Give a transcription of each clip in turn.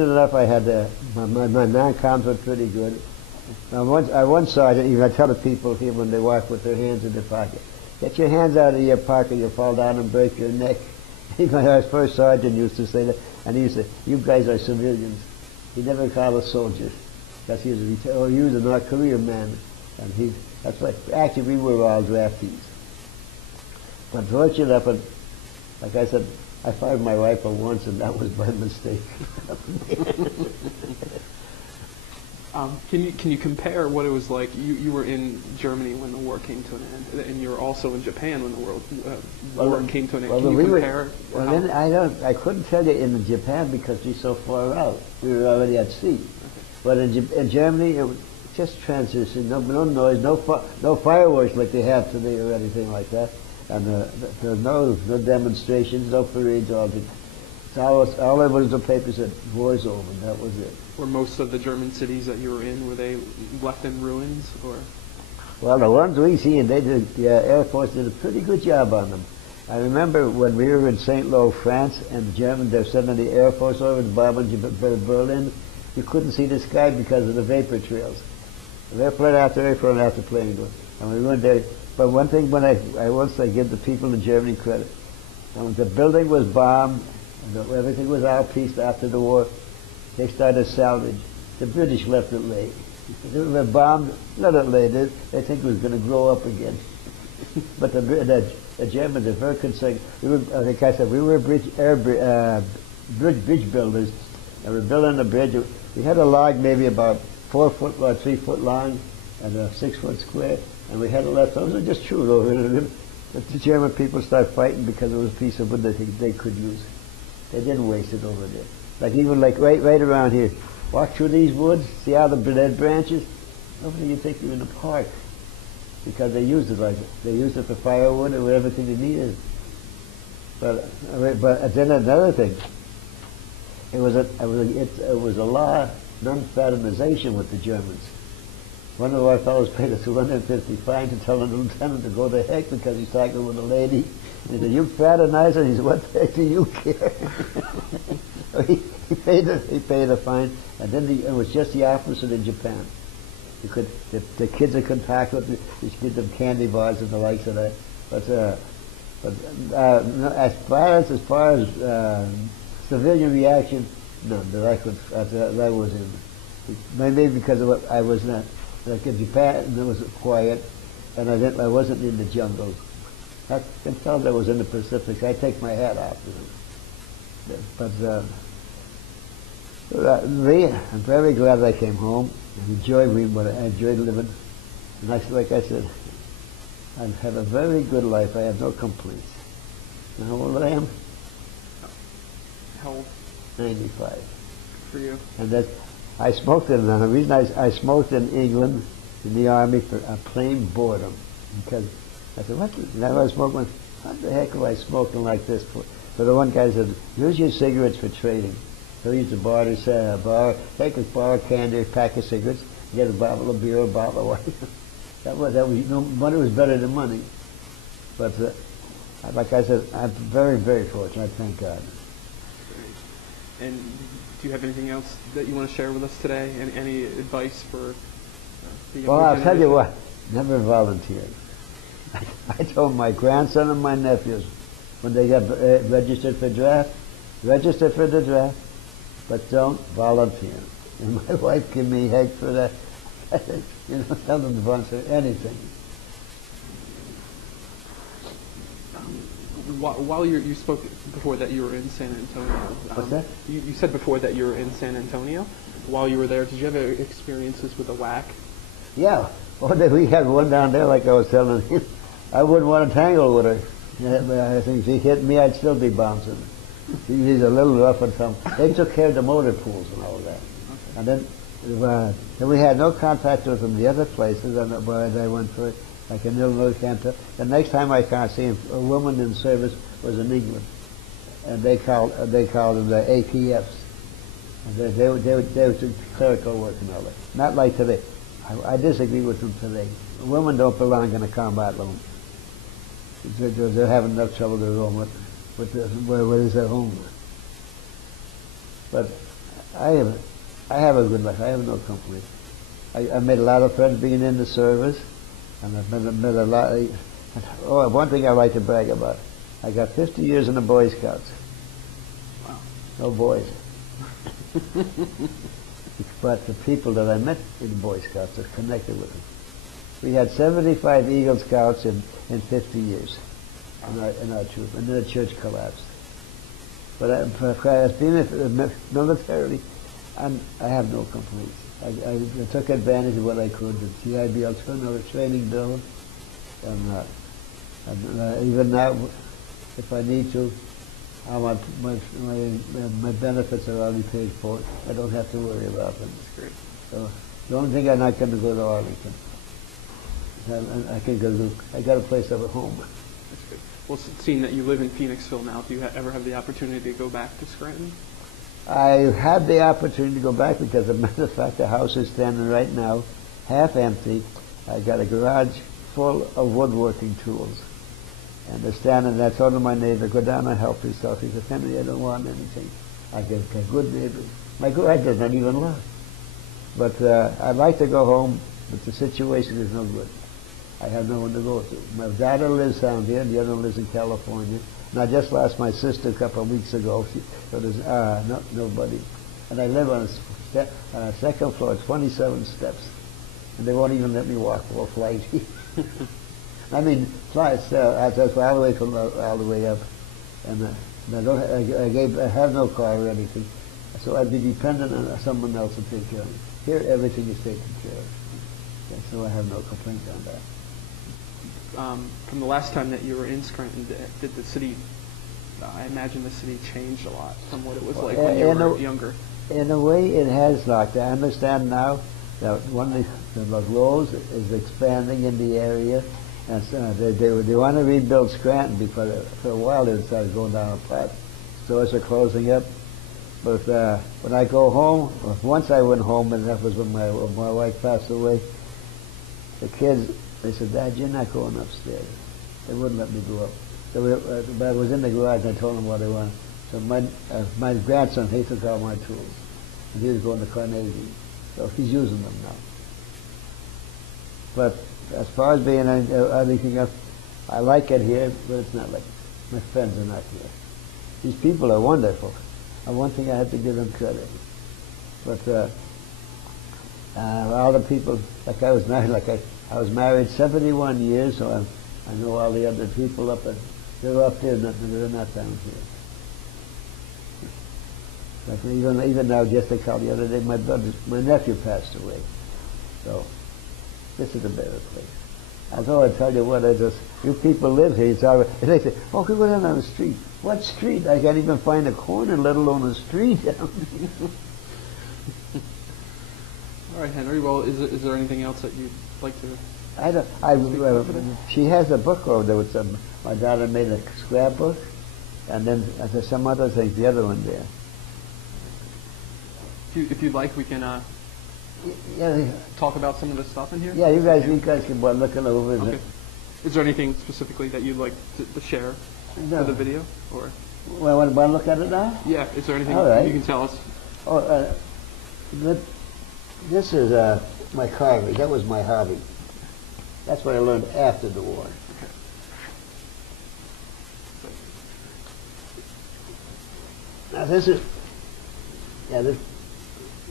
enough, I had my non-coms were pretty good. I once saw it, even I tell the people here when they walk with their hands in their pocket, get your hands out of your pocket, you'll fall down and break your neck. Our first sergeant used to say that, and he used to say, you guys are civilians. He never called us soldiers. Because he was a North Korean man. And that's why, actually we were all draftees. But fortunately enough, like I said, I fired my rifle once, and that was by mistake. Can you compare what it was like? You were in Germany when the war came to an end, and you were also in Japan when the war came to an end. Can you compare? Well, then I couldn't tell you in Japan because we're so far out. We were already at sea. Okay. But in Germany, it was just transition. No noise, no fireworks like they have today or anything like that. And no demonstrations, no parades, all it was the paper said, war's over, and that was it. Were most of the German cities that you were in, were they left in ruins, or? Well, the ones we see, and the Air Force did a pretty good job on them. I remember when we were in St. Lo, France, and the Germans, they were sending the Air Force over to bombing Berlin, you couldn't see the sky because of the vapor trails. Airplane after airplane after plane. And we went there. But one thing, when I give the people in Germany credit, when the building was bombed, and everything was out pieced after the war, they started salvage. The British left it lay. They were bombed, let it lay. They think it was going to grow up again. But the Germans are very concerned. Like I said, we were bridge builders, and we were building a bridge. We had a log maybe about 4 foot or 3 foot long and a 6 foot square. And we had it left over. It was just true, though. The German people started fighting because it was a piece of wood they could use. They didn't waste it over there. Like even right around here. Walk through these woods, see all the dead branches. Nobody you think you're in a park. Because they used it like it. They used it for firewood and everything they needed. But then another thing. It was a law, non-fraternization with the Germans. One of our fellows paid a $250 fine to tell the lieutenant to go to heck because he's talking with a lady. And he said, you fraternize her? He said, what the heck do you care? he paid a fine, and then it was just the opposite in Japan. The kids that could talk with, you should give them candy bars and the likes of that. As far as civilian reaction, none that was in. Maybe because of what I was not. Like in Japan, it was quiet, and I wasn't in the jungle. I can tell that I was in the Pacific. I take my hat off. But I'm very glad I came home and enjoyed living. And like I said, I have a very good life. I have no complaints. You know how old I am? How old? 95. Good for you. And that. I smoked it, and the reason I smoked in England, in the Army, for a plain boredom. Because I said, now I smoked one, what the heck am I smoking like this for? So the one guy said, use your cigarettes for trading. So he used to take a bar of candy, a pack of cigarettes, get a bottle of beer, a bottle of wine. Money was better than money. But like I said, I'm very, very fortunate, I thank God. And do you have anything else that you want to share with us today? Any advice for the younger Well, I'll tell you generation? what, never volunteered. I told my grandson and my nephews, when they got registered for the draft, but don't volunteer. And my wife gave me heck for that. Tell them to volunteer anything. While you spoke before that you were in San Antonio. What's that? You said before that you were in San Antonio. While you were there, did you have experiences with a whack? Yeah. We had one down there, like I was telling you. I wouldn't want to tangle with her. I think if she hit me, I'd still be bouncing. She's a little rough and tumble. They took care of the motor pools and all that. Okay. And then we had no contact with them the other places where they went for it. Like in Illinois, Canada. The next time I can't see him, a woman in service was in England, and they called them the APFs. And they were clerical work and all that. Not like today. I disagree with them today. Women don't belong in a combat room. They're having enough trouble at home with where is their home. But I have a good life. I have no complaints. I made a lot of friends being in the service, and I've met a lot. Oh, one thing I like to brag about: I got 50 years in the Boy Scouts. Wow. No boys. But the people that I met in the Boy Scouts are connected with them. We had 75 Eagle Scouts in 50 years in our troop, and then the church collapsed. But I've been militarily, and I have no complaints. I took advantage of what I could. The TIBL training bill, and even now, if I need to, my benefits are already paid for. I don't have to worry about them. That's great. So the only thing I'm not going to go to Arlington. I can go to. I got a place up at home. That's good. Well, seeing that you live in Phoenixville now, do you ever have the opportunity to go back to Scranton? I had the opportunity to go back because, as a matter of fact, the house is standing right now, half empty. I got a garage full of woodworking tools. And they're standing there. I told my neighbor, go down and help yourself. He said, Henry, I don't want anything. I get a good neighbor. My garage does not even lock. But I'd like to go home, but the situation is no good. I have no one to go to. My daughter lives down here, the other one lives in California. And I just lost my sister a couple of weeks ago. So there's nobody. And I live on a second floor, 27 steps. And they won't even let me walk all flighty. I mean, flights, all the way from all the way up. And I have no car or anything. So I'd be dependent on someone else to take care of me. Here, everything is taken care of. Okay, so I have no complaint on that. From the last time that you were in Scranton, did the city, I imagine the city changed a lot from what it was like when you were younger. In a way, it has not. I understand now that one of the roads is expanding in the area, and so they want to rebuild Scranton because for a while it started going down a path. Stores are closing up. But when I go home, once I went home, and that was when my wife passed away, the kids, they said, Dad, you're not going upstairs. They wouldn't let me go up. So but I was in the garage, and I told them what I wanted. So my grandson, he took all my tools, and he was going to Carnegie. So he's using them now. But as far as being anything else, I like it here, but it's not like my friends are not here. These people are wonderful. And one thing I have to give them credit. But all the people, like I was married, I was married 71 years, so I know all the other people up there. They're up there, they're not down here. Like even now, just to call the other day, my nephew passed away. So this is a better place. Although I tell you what, you people live here, it's all right. And they say, oh, can we go down on the street? What street? I can't even find a corner, let alone a street down here. All right, Henry. Well, is there anything else that you'd like to? She has a book over there with my daughter made a scrapbook, and then there's some other things. The other one there. If you'd like, we can talk about some of the stuff in here. Yeah, you guys can be looking over it. Okay. Is there anything specifically that you'd like to share for the video, or? Well, want to look at it now? Yeah. Is there anything you can tell us? Oh, this is my carving. That was my hobby. That's what I learned after the war. Okay. Now this is,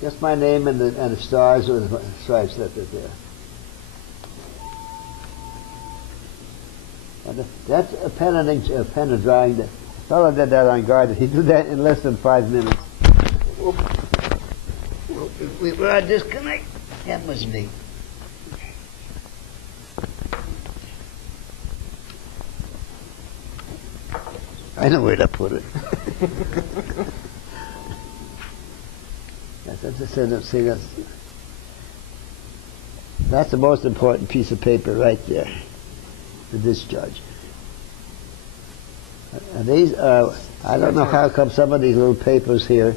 just my name and the stars with the stripes that are there. And that's a pen and drawing. The fellow did that on guard. He did that in less than 5 minutes. We were on disconnect. That was me. I know where to put it. That's the most important piece of paper right there, the discharge. And these, I don't know how come some of these little papers here,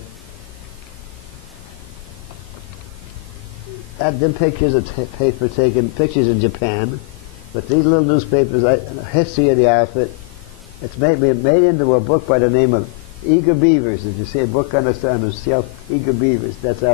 them pictures of paper taken, pictures in Japan, but these little newspapers, history of the outfit, it's made into a book by the name of Eager Beavers. Did you see a book on the shelf? Eager Beavers. That's our